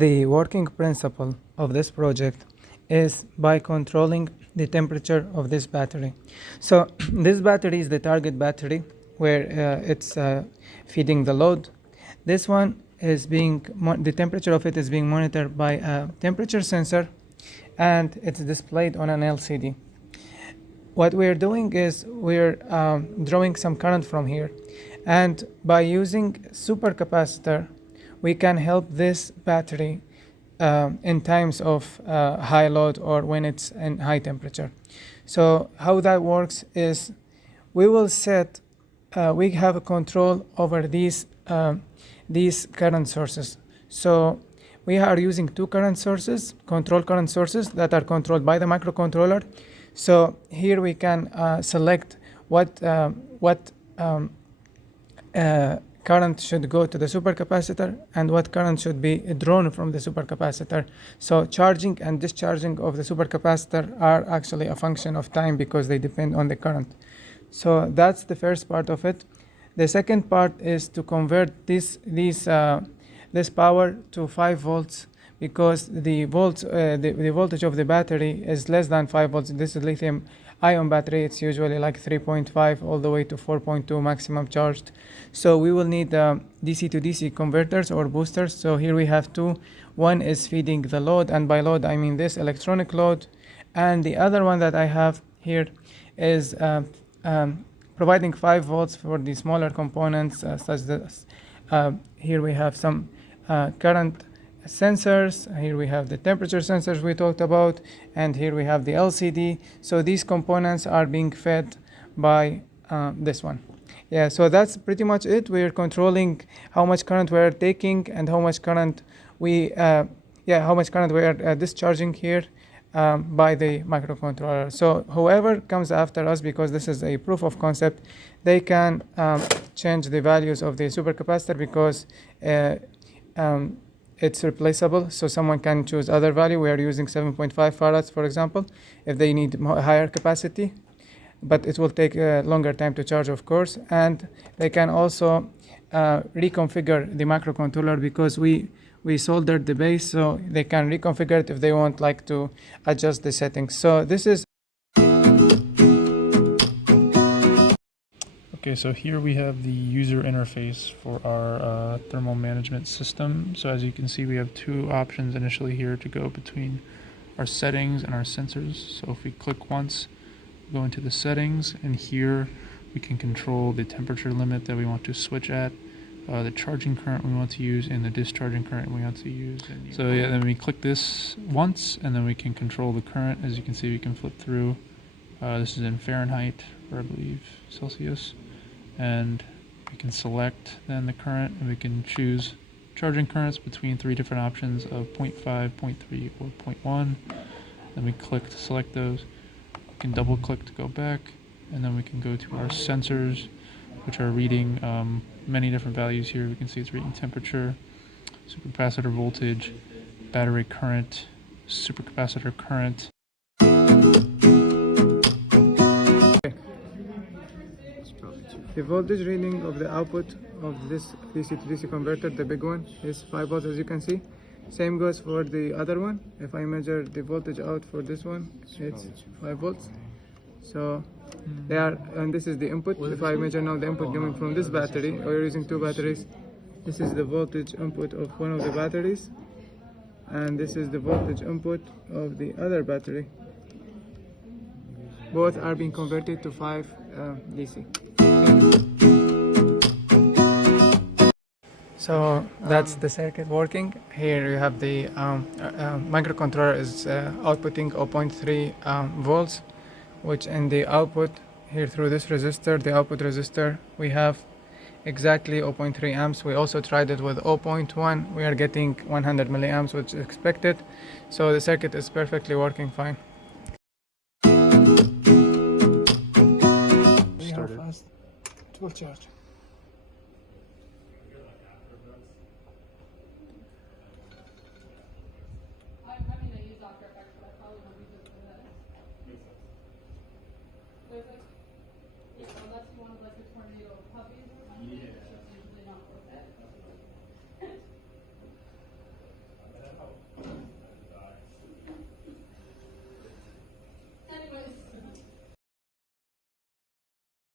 The working principle of this project is by controlling the temperature of this battery. So this battery is the target battery where it's feeding the load. This one is the temperature of it is being monitored by a temperature sensor, and it's displayed on an LCD. What we're doing is we're drawing some current from here, and by using supercapacitor, we can help this battery in times of high load or when it's in high temperature. So how that works is we will set, we have a control over these current sources. So we are using two current sources, control current sources that are controlled by the microcontroller. So here we can select what current should go to the supercapacitor and what current should be drawn from the supercapacitor. So charging and discharging of the supercapacitor are actually a function of time because they depend on the current. So that's the first part of it. The second part is to convert this power to 5 volts because the voltage of the battery is less than 5 volts. This is lithium ion battery. It's usually like 3.5 all the way to 4.2 maximum charged. So we will need DC to DC converters or boosters. So here we have two. One is feeding the load, and by load I mean this electronic load, and the other one that I have here is providing 5 volts for the smaller components such that here we have some current sensors. Here we have the temperature sensors we talked about, and here we have the LCD. So these components are being fed by this one. Yeah, so that's pretty much it. We're controlling how much current we're taking and how much current we are discharging here by the microcontroller. So whoever comes after us, because this is a proof of concept, they can change the values of the supercapacitor because it's replaceable. So someone can choose other value. We are using 7.5 farads, for example, if they need higher capacity, but it will take a longer time to charge, of course. And they can also reconfigure the microcontroller because we soldered the base, so they can reconfigure it if they want like to adjust the settings. So this is okay, so here we have the user interface for our thermal management system. So as you can see, we have two options initially here to go between our settings and our sensors. So if we click once, go into the settings, and here we can control the temperature limit that we want to switch at, the charging current we want to use, and the discharging current we want to use. So yeah, then we click this once, and then we can control the current. As you can see, we can flip through. This is in Fahrenheit, or I believe Celsius. And we can select then the current, and we can choose charging currents between 3 different options of 0.5, 0.3, or 0.1. Then we click to select those. We can double click to go back, and then we can go to our sensors, which are reading many different values here. We can see it's reading temperature, supercapacitor voltage, battery current, supercapacitor current. the voltage reading of the output of this DC to DC converter. The big one is 5 volts, as you can see. Same goes for the other one. If I measure the voltage out for this one, it's 5 volts. So they are, and this is the input. If I measure now the input coming from this battery, or you're using two batteries, this is the voltage input of one of the batteries, and this is the voltage input of the other battery. Both are being converted to 5 DC. So that's the circuit working. Here you have the microcontroller is outputting 0.3 volts, which in the output here through this resistor, the output resistor, we have exactly 0.3 amps. We also tried it with 0.1. We are getting 100 milliamps, which is expected. So the circuit is perfectly working fine. How fast it will charge. I use After Effects, but I probably won't use it for this. There's like